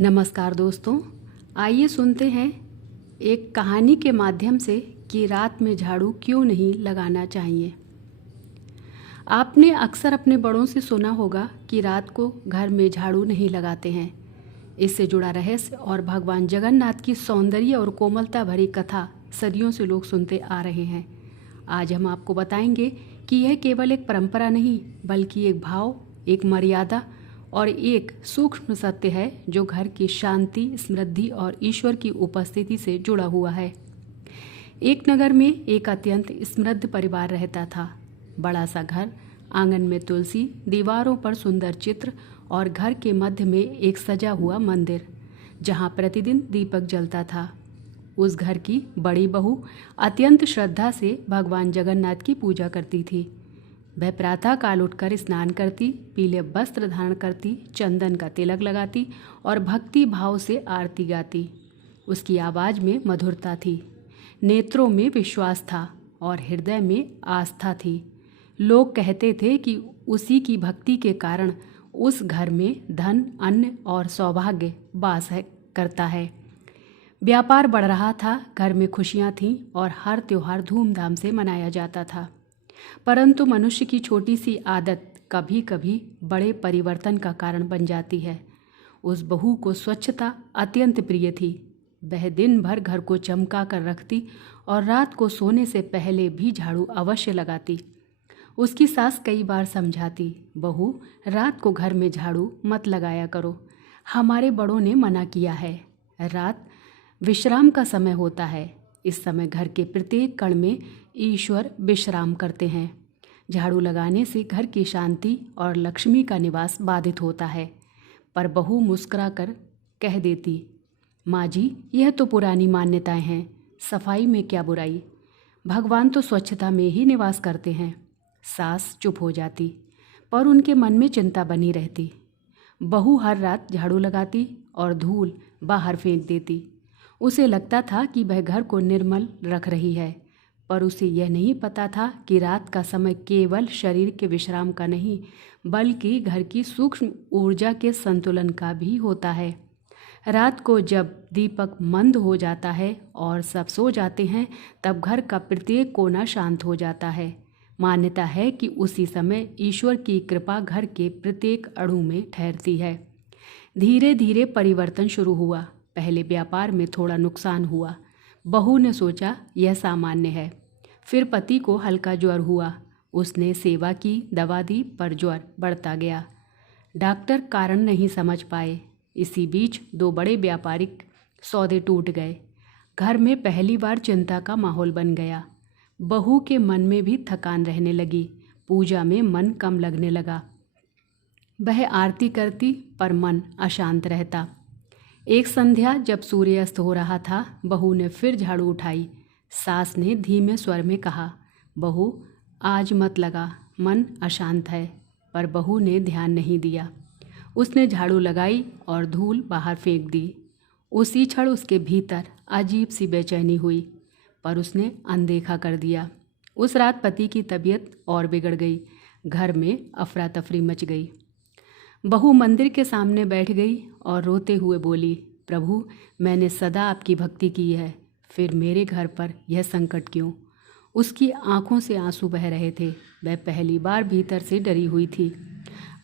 नमस्कार दोस्तों, आइए सुनते हैं एक कहानी के माध्यम से कि रात में झाड़ू क्यों नहीं लगाना चाहिए। आपने अक्सर अपने बड़ों से सुना होगा कि रात को घर में झाड़ू नहीं लगाते हैं। इससे जुड़ा रहस्य और भगवान जगन्नाथ की सौंदर्य और कोमलता भरी कथा सदियों से लोग सुनते आ रहे हैं। आज हम आपको बताएंगे कि यह केवल एक परंपरा नहीं बल्कि एक भाव, एक मर्यादा और एक सूक्ष्म सत्य है जो घर की शांति, समृद्धि और ईश्वर की उपस्थिति से जुड़ा हुआ है। एक नगर में एक अत्यंत समृद्ध परिवार रहता था। बड़ा सा घर, आंगन में तुलसी, दीवारों पर सुंदर चित्र और घर के मध्य में एक सजा हुआ मंदिर जहाँ प्रतिदिन दीपक जलता था। उस घर की बड़ी बहू अत्यंत श्रद्धा से भगवान जगन्नाथ की पूजा करती थी। वह प्रातः काल उठकर स्नान करती, पीले वस्त्र धारण करती, चंदन का तिलक लगाती और भक्ति भाव से आरती गाती। उसकी आवाज़ में मधुरता थी, नेत्रों में विश्वास था और हृदय में आस्था थी। लोग कहते थे कि उसी की भक्ति के कारण उस घर में धन, अन्न और सौभाग्य करता है। व्यापार बढ़ रहा था, घर में खुशियाँ थीं और हर त्योहार धूमधाम से मनाया जाता था। परंतु मनुष्य की छोटी सी आदत कभी कभी बड़े परिवर्तन का कारण बन जाती है। उस बहू को स्वच्छता अत्यंत प्रिय थी। वह दिन भर घर को चमका कर रखती और रात को सोने से पहले भी झाड़ू अवश्य लगाती। उसकी सास कई बार समझाती, बहू, रात को घर में झाड़ू मत लगाया करो, हमारे बड़ों ने मना किया है। रात विश्राम का समय होता है। इस समय घर के प्रत्येक कण में ईश्वर विश्राम करते हैं। झाड़ू लगाने से घर की शांति और लक्ष्मी का निवास बाधित होता है। पर बहू मुस्कुरा कर कह देती, माँ जी, यह तो पुरानी मान्यताएं हैं, सफाई में क्या बुराई, भगवान तो स्वच्छता में ही निवास करते हैं। सास चुप हो जाती, पर उनके मन में चिंता बनी रहती। बहू हर रात झाड़ू लगाती और धूल बाहर फेंक देती। उसे लगता था कि वह घर को निर्मल रख रही है, पर उसे यह नहीं पता था कि रात का समय केवल शरीर के विश्राम का नहीं बल्कि घर की सूक्ष्म ऊर्जा के संतुलन का भी होता है। रात को जब दीपक मंद हो जाता है और सब सो जाते हैं, तब घर का प्रत्येक कोना शांत हो जाता है। मान्यता है कि उसी समय ईश्वर की कृपा घर के प्रत्येक अणु में ठहरती है। धीरे धीरे परिवर्तन शुरू हुआ। पहले व्यापार में थोड़ा नुकसान हुआ। बहू ने सोचा यह सामान्य है। फिर पति को हल्का ज्वर हुआ। उसने सेवा की, दवा दी, पर ज्वर बढ़ता गया। डॉक्टर कारण नहीं समझ पाए। इसी बीच दो बड़े व्यापारिक सौदे टूट गए। घर में पहली बार चिंता का माहौल बन गया। बहू के मन में भी थकान रहने लगी। पूजा में मन कम लगने लगा। वह आरती करती पर मन अशांत रहता। एक संध्या जब सूर्यास्त हो रहा था, बहू ने फिर झाड़ू उठाई। सास ने धीमे स्वर में कहा, बहू, आज मत लगा, मन अशांत है। पर बहू ने ध्यान नहीं दिया। उसने झाड़ू लगाई और धूल बाहर फेंक दी। उसी क्षण उसके भीतर अजीब सी बेचैनी हुई, पर उसने अनदेखा कर दिया। उस रात पति की तबीयत और बिगड़ गई। घर में अफरा तफरी मच गई। बहू मंदिर के सामने बैठ गई और रोते हुए बोली, प्रभु, मैंने सदा आपकी भक्ति की है, फिर मेरे घर पर यह संकट क्यों? उसकी आंखों से आंसू बह रहे थे। वह पहली बार भीतर से डरी हुई थी।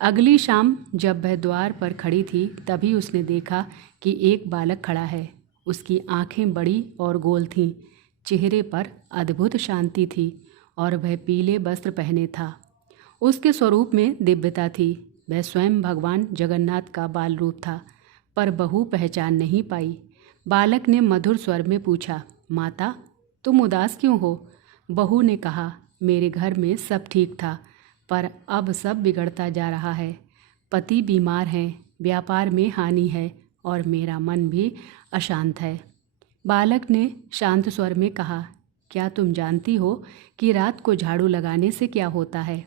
अगली शाम जब वह द्वार पर खड़ी थी, तभी उसने देखा कि एक बालक खड़ा है। उसकी आंखें बड़ी और गोल थीं, चेहरे पर अद्भुत शांति थी और वह पीले वस्त्र पहने था। उसके स्वरूप में दिव्यता थी। वह स्वयं भगवान जगन्नाथ का बाल रूप था, पर बहू पहचान नहीं पाई। बालक ने मधुर स्वर में पूछा, माता, तुम उदास क्यों हो? बहू ने कहा, मेरे घर में सब ठीक था, पर अब सब बिगड़ता जा रहा है। पति बीमार हैं, व्यापार में हानि है और मेरा मन भी अशांत है। बालक ने शांत स्वर में कहा, क्या तुम जानती हो कि रात को झाड़ू लगाने से क्या होता है?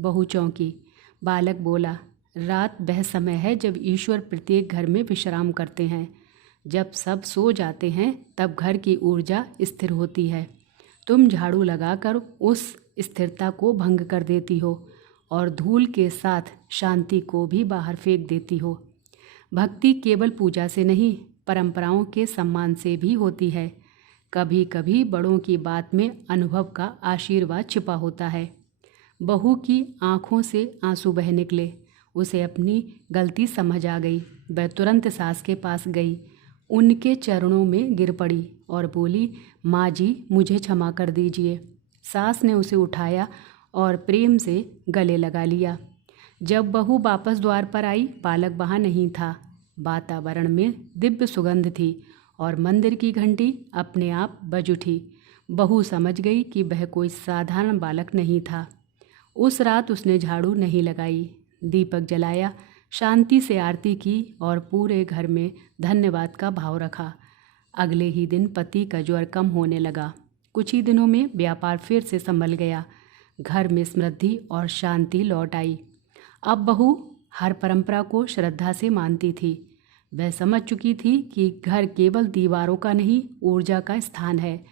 बहू चौंकी। बालक बोला, रात वह समय है जब ईश्वर प्रत्येक घर में विश्राम करते हैं। जब सब सो जाते हैं तब घर की ऊर्जा स्थिर होती है। तुम झाड़ू लगाकर उस स्थिरता को भंग कर देती हो और धूल के साथ शांति को भी बाहर फेंक देती हो। भक्ति केवल पूजा से नहीं, परंपराओं के सम्मान से भी होती है। कभी कभी बड़ों की बात में अनुभव का आशीर्वाद छिपा होता है। बहू की आंखों से आंसू बह निकले। उसे अपनी गलती समझ आ गई। वह तुरंत सास के पास गई, उनके चरणों में गिर पड़ी और बोली, माँ जी, मुझे क्षमा कर दीजिए। सास ने उसे उठाया और प्रेम से गले लगा लिया। जब बहू वापस द्वार पर आई, बालक वहाँ नहीं था। वातावरण में दिव्य सुगंध थी और मंदिर की घंटी अपने आप बज उठी। बहू समझ गई कि वह कोई साधारण बालक नहीं था। उस रात उसने झाड़ू नहीं लगाई, दीपक जलाया, शांति से आरती की और पूरे घर में धन्यवाद का भाव रखा। अगले ही दिन पति का ज्वर कम होने लगा। कुछ ही दिनों में व्यापार फिर से संभल गया। घर में समृद्धि और शांति लौट आई। अब बहू हर परंपरा को श्रद्धा से मानती थी। वह समझ चुकी थी कि घर केवल दीवारों का नहीं, ऊर्जा का स्थान है।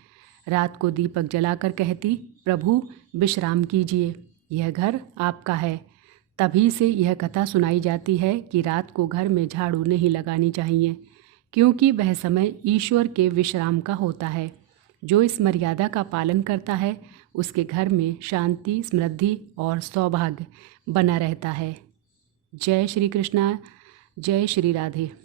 रात को दीपक जलाकर कहती, प्रभु विश्राम कीजिए, यह घर आपका है। तभी से यह कथा सुनाई जाती है कि रात को घर में झाड़ू नहीं लगानी चाहिए, क्योंकि वह समय ईश्वर के विश्राम का होता है। जो इस मर्यादा का पालन करता है, उसके घर में शांति, समृद्धि और सौभाग्य बना रहता है। जय श्री कृष्णा, जय श्री राधे।